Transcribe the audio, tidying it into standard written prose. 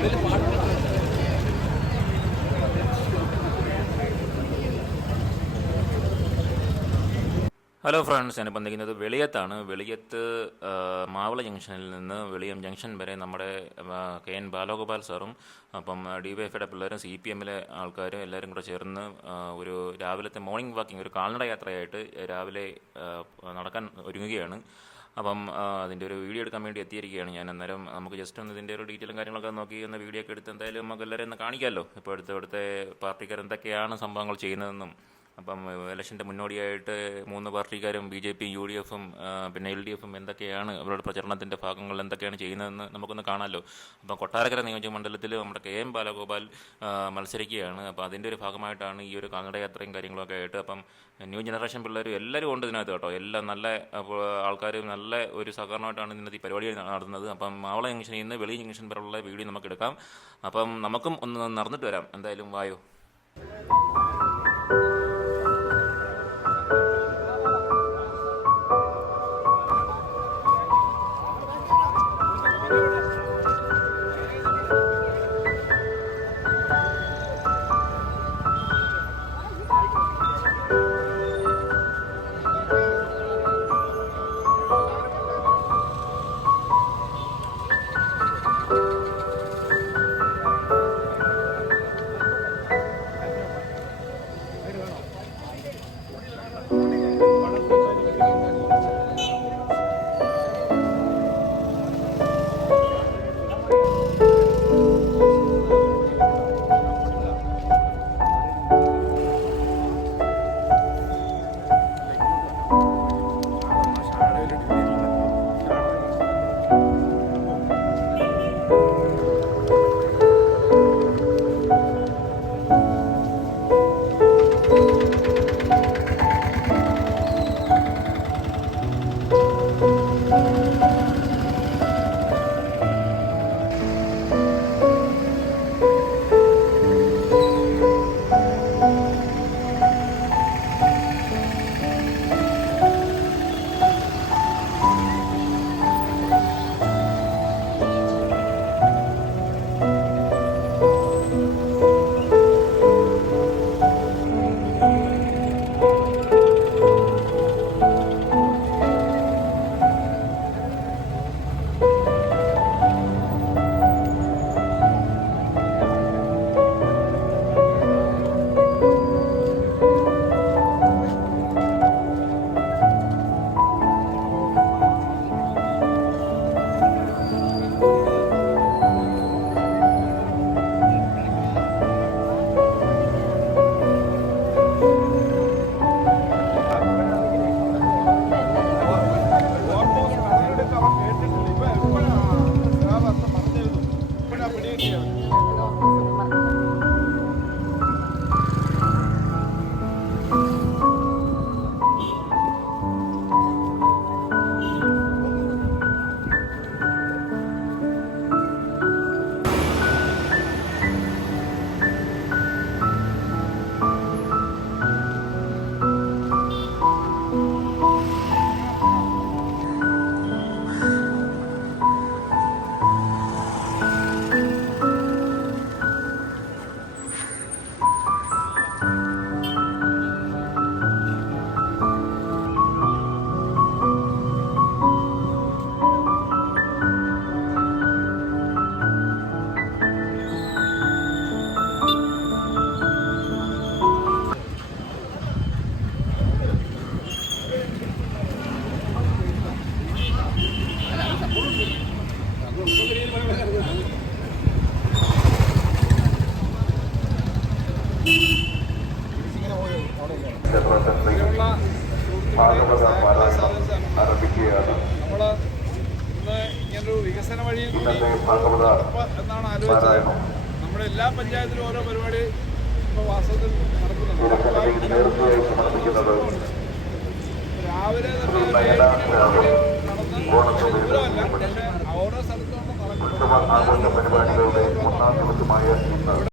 Hello friends, ഞാനിപ്പോൾ നിൽക്കുന്നത് വെളിയത്താണ്. വെളിയത്ത് മാവള ജംഗ്ഷനിൽ നിന്ന് വെളിയം ജംഗ്ഷൻ വരെ നമ്മുടെ KN ബാലഗോപാൽ സാറും അപ്പം DYFയുടെ പിള്ളേരും CPMലെ ആൾക്കാരും എല്ലാവരും കൂടെ ചേർന്ന് ഒരു രാവിലത്തെ മോർണിംഗ് വാക്കിംഗ്, ഒരു കാൽനട യാത്രയായിട്ട് രാവിലെ നടക്കാൻ ഒരുങ്ങുകയാണ്. അപ്പം അതിൻ്റെ ഒരു വീഡിയോ എടുക്കാൻ വേണ്ടി എത്തിയിരിക്കുകയാണ് ഞാൻ. അന്നേരം നമുക്ക് ജസ്റ്റ് ഒന്ന് ഇതിൻ്റെ ഒരു ഡീറ്റെയിലും കാര്യങ്ങളൊക്കെ നോക്കി ഒന്ന് വീഡിയോ ഒക്കെ എടുത്ത് എന്തായാലും നമുക്ക് എല്ലാവരും ഒന്ന് കാണിക്കാമല്ലോ. ഇപ്പോൾ ഇവിടുത്തെ പാർട്ടിക്കാർ എന്തൊക്കെയാണ് സംഭവങ്ങൾ ചെയ്യുന്നതെന്നും. അപ്പം ഇലക്ഷൻ്റെ മുന്നോടിയായിട്ട് 3 പാർട്ടിക്കാരും BJP യും UDF-ഉം പിന്നെ LDF-ഉം എന്തൊക്കെയാണ് അവരുടെ പ്രചരണത്തിൻ്റെ ഭാഗങ്ങൾ എന്തൊക്കെയാണ് ചെയ്യുന്നതെന്ന് നമുക്കൊന്ന് കാണാമല്ലോ. അപ്പം കൊട്ടാരക്കര നിയോജകമണ്ഡലത്തിൽ നമ്മുടെ KN ബാലഗോപാൽ മത്സരിക്കുകയാണ്. അപ്പോൾ അതിൻ്റെ ഒരു ഭാഗമായിട്ടാണ് ഈ ഒരു കാൽനടയാത്രയും കാര്യങ്ങളൊക്കെ ആയിട്ട്. അപ്പം ന്യൂ ജനറേഷൻ പിള്ളേരും എല്ലാവരും ഉണ്ട് ഇതിനകത്ത് കേട്ടോ. എല്ലാം നല്ല ആൾക്കാരും നല്ല ഒരു സഹകരണമായിട്ടാണ് ഇതിനകത്ത് ഈ പരിപാടി നടത്തുന്നത്. അപ്പം മാവള ജംഗ്ഷനിൽ നിന്ന് വെളി ജംഗ്ഷൻ വരെയുള്ള വീഡിയോ നമുക്ക് എടുക്കാം. അപ്പം നമുക്കും ഒന്ന് നടന്നിട്ട് വരാം. എന്തായാലും വായോ. ആരംഭിക്കുകയാണ്. നമ്മൾ ഇന്ന് ഇങ്ങനൊരു വികസന വഴിയിൽ എന്നാണ് ആലോചിച്ചത്. നമ്മുടെ എല്ലാ പഞ്ചായത്തിലും ഓരോ പരിപാടി ഇപ്പോൾ വാസ്തവത്തിൽ നടക്കുന്നുണ്ട്. രാവിലെ തന്നെ നടന്ന് ദൂരമല്ല, പക്ഷേ ഓരോ സ്ഥലത്തും നടക്കുന്നത്.